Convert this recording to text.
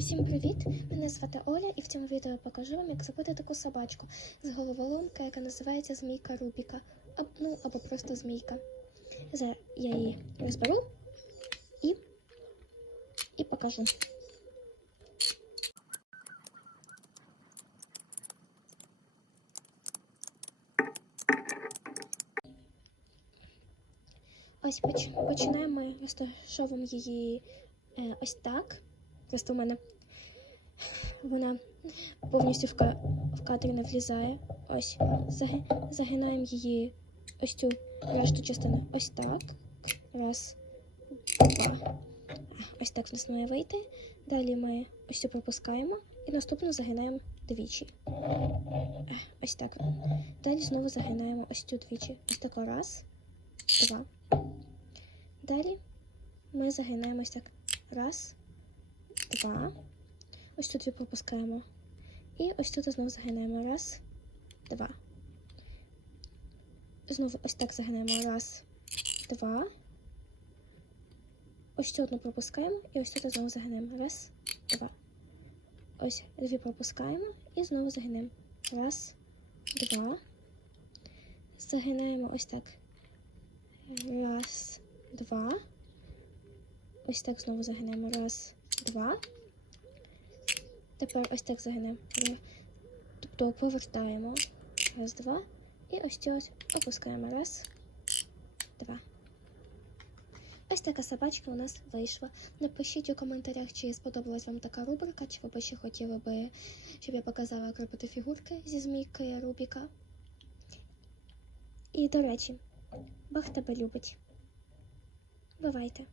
Всім привіт! Мене звати Оля, і в цьому відео покажу вам, як зробити таку собачку з головоломки, яка називається Змійка Рубіка. Аб, ну, або просто змійка. Зараз я її розберу і, і покажу. Ось поч- починаємо ми розташовуємо її е, ось так. Просто в мене вона повністю в, в кадр не влізає. Ось заги- загинаємо її ось цю решту частини. Ось так. Раз, два. Ось так в нас має вийти. Далі ми ось цю пропускаємо і наступну загинаємо двічі. Ось так. Далі знову загинаємо ось цю двічі. Ось тако раз, два. Далі ми загинаємо ось так. Раз, два. Ось тут і пропускаємо. І ось тут знову загинаємо. Раз, два. Знову ось так загинаємо. Раз, два. Ось цю одну пропускаємо. І ось тут знову загинаємо. Раз, два. Ось дві пропускаємо і знову загинаємо. Раз, два. Загинаємо ось так. Раз, два. Ось так знову загинаємо. Раз, два. Тепер ось так загинемо. Тобто повертаємо. Раз, два. І ось цю ось опускаємо. Раз, два. Ось така собачка у нас вийшла. Напишіть у коментарях, чи сподобалась вам така рубрика, чи ви б ще хотіли би, щоб я показала, як робити фігурки зі змійкою Рубіка. І, до речі, Бог тебе любить. Бувайте!